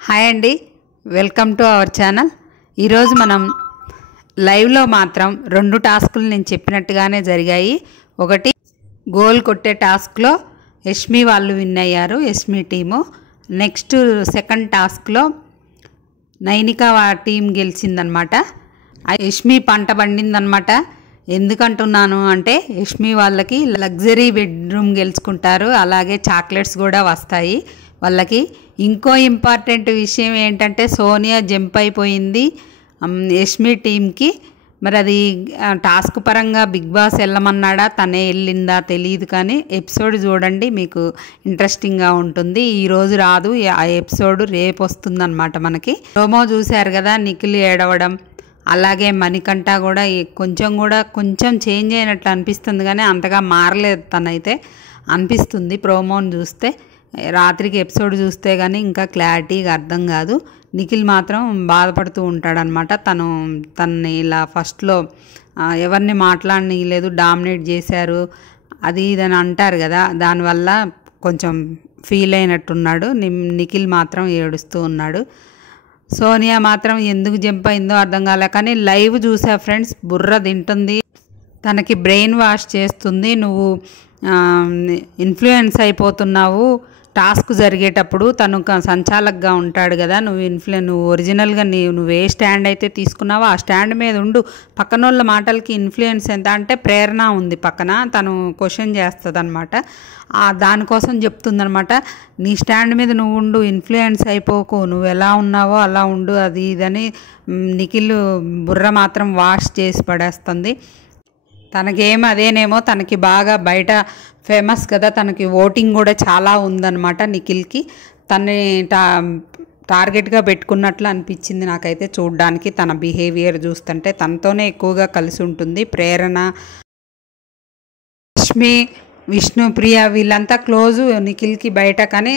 Hi అండి, welcome to our channel. ఈరోజు మనం లైవ్లో మాత్రం 2 టాస్కులు నేను చెప్పినట్టుగానే జరిగాయి. ఒకటి గోల్ కొట్టే టాస్క్లో యష్మి వాళ్ళు విన్ అయ్యారు, యష్మి టీము. నెక్స్ట్ సెకండ్ టాస్క్లో నైనిక టీం గెలిచిందనమాట. యష్మి పంట పండిందనమాట. ఎందుకంటున్నాను అంటే యష్మి వాళ్ళకి లగ్జరీ బెడ్రూమ్ గెలుచుకుంటారు, అలాగే చాక్లెట్స్ కూడా వస్తాయి వాళ్ళకి. ఇంకో ఇంపార్టెంట్ విషయం ఏంటంటే సోనియా జంప్ అయిపోయింది యష్మి టీంకి. మరి అది టాస్క్ పరంగా బిగ్ బాస్ వెళ్ళమన్నాడా, తనే వెళ్ళిందా తెలియదు, కానీ ఎపిసోడ్ చూడండి, మీకు ఇంట్రెస్టింగ్గా ఉంటుంది. ఈరోజు రాదు, ఆ ఎపిసోడ్ రేపు వస్తుందన్నమాట. మనకి ప్రోమో చూశారు కదా, నిఖిల్ ఏడవడం, అలాగే మణికంఠ కూడా కొంచెం చేంజ్ అయినట్లు అనిపిస్తుంది, కానీ అంతగా మారలేదు తనైతే అనిపిస్తుంది ప్రోమోని చూస్తే. రాత్రికి ఎపిసోడ్ చూస్తే కానీ ఇంకా క్లారిటీగా అర్థం కాదు. నిఖిల్ మాత్రం బాధపడుతూ ఉంటాడనమాట. తనని ఇలా ఫస్ట్లో ఎవరిని మాట్లాడనీయలేదు, డామినేట్ చేశారు, అది ఇదని అంటారు కదా, దానివల్ల కొంచెం ఫీల్ అయినట్టున్నాడు. నిఖిల్ మాత్రం ఏడుస్తూ ఉన్నాడు. సోనియా మాత్రం ఎందుకు జంప్ అయిందో అర్థం కాలే, కానీ లైవ్ చూసా ఫ్రెండ్స్, బుర్ర తింటుంది, తనకి బ్రెయిన్ వాష్ చేస్తుంది. నువ్వు ఇన్ఫ్లుయెన్స్ అయిపోతున్నావు టాస్క్ జరిగేటప్పుడు. తను సంచాలకుగా ఉంటాడు కదా, నువ్వు ఒరిజినల్గా నువ్వు ఏ స్టాండ్ అయితే తీసుకున్నావో ఆ స్టాండ్ మీద ఉండు. పక్కన వాళ్ళ మాటలకి ఇన్ఫ్లుయెన్స్ ఎంత అంటే ప్రేరణ ఉంది పక్కన, తను క్వశ్చన్ చేస్తుంది అనమాట. దానికోసం చెప్తుందనమాట, నీ స్టాండ్ మీద నువ్వు ఉండు, ఇన్ఫ్లుయెన్స్ అయిపోకు, నువ్వు ఎలా ఉన్నావో అలా ఉండు, అది ఇదని నిఖిల్ బుర్ర మాత్రం వాష్ చేసి పడేస్తుంది. తనకేమో అదేనేమో, తనకి బాగా బయట ఫేమస్ కదా, తనకి ఓటింగ్ కూడా చాలా ఉందన్నమాట నిఖిల్కి. తనని టార్గెట్గా పెట్టుకున్నట్లు అనిపించింది నాకైతే చూడ్డానికి. తన బిహేవియర్ చూస్తుంటే తనతోనే ఎక్కువగా కలిసి ఉంటుంది. ప్రేరణ, లక్ష్మి, విష్ణుప్రియ వీళ్ళంతా క్లోజు నిఖిల్కి బయట, కానీ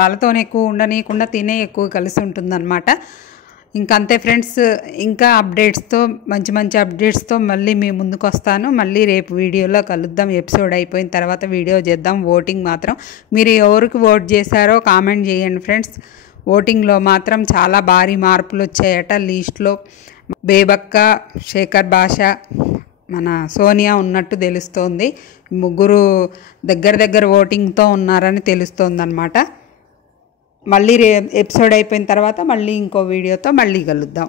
వాళ్ళతోనే ఎక్కువ ఉండనీయకుండా తినే ఎక్కువ కలిసి ఉంటుందన్నమాట. ఇంకంతే ఫ్రెండ్స్, ఇంకా అప్డేట్స్తో మంచి అప్డేట్స్తో మళ్ళీ మీ ముందుకు వస్తాను. మళ్ళీ రేపు వీడియోలో కలుద్దాం. ఎపిసోడ్ అయిపోయిన తర్వాత వీడియో చేద్దాం. ఓటింగ్ మాత్రం మీరు ఎవరికి ఓట్ చేశారో కామెంట్ చేయండి ఫ్రెండ్స్. ఓటింగ్లో మాత్రం చాలా భారీ మార్పులు వచ్చాయట. లీస్ట్లో బేబక్క, శేఖర్ భాష, మన సోనియా ఉన్నట్టు తెలుస్తోంది. ముగ్గురు దగ్గర ఓటింగ్తో ఉన్నారని తెలుస్తోంది అన్నమాట. మళ్ళీ ఎపిసోడ్ అయిపోయిన తర్వాత మళ్ళీ ఇంకో వీడియోతో మళ్ళీ కలుద్దాం.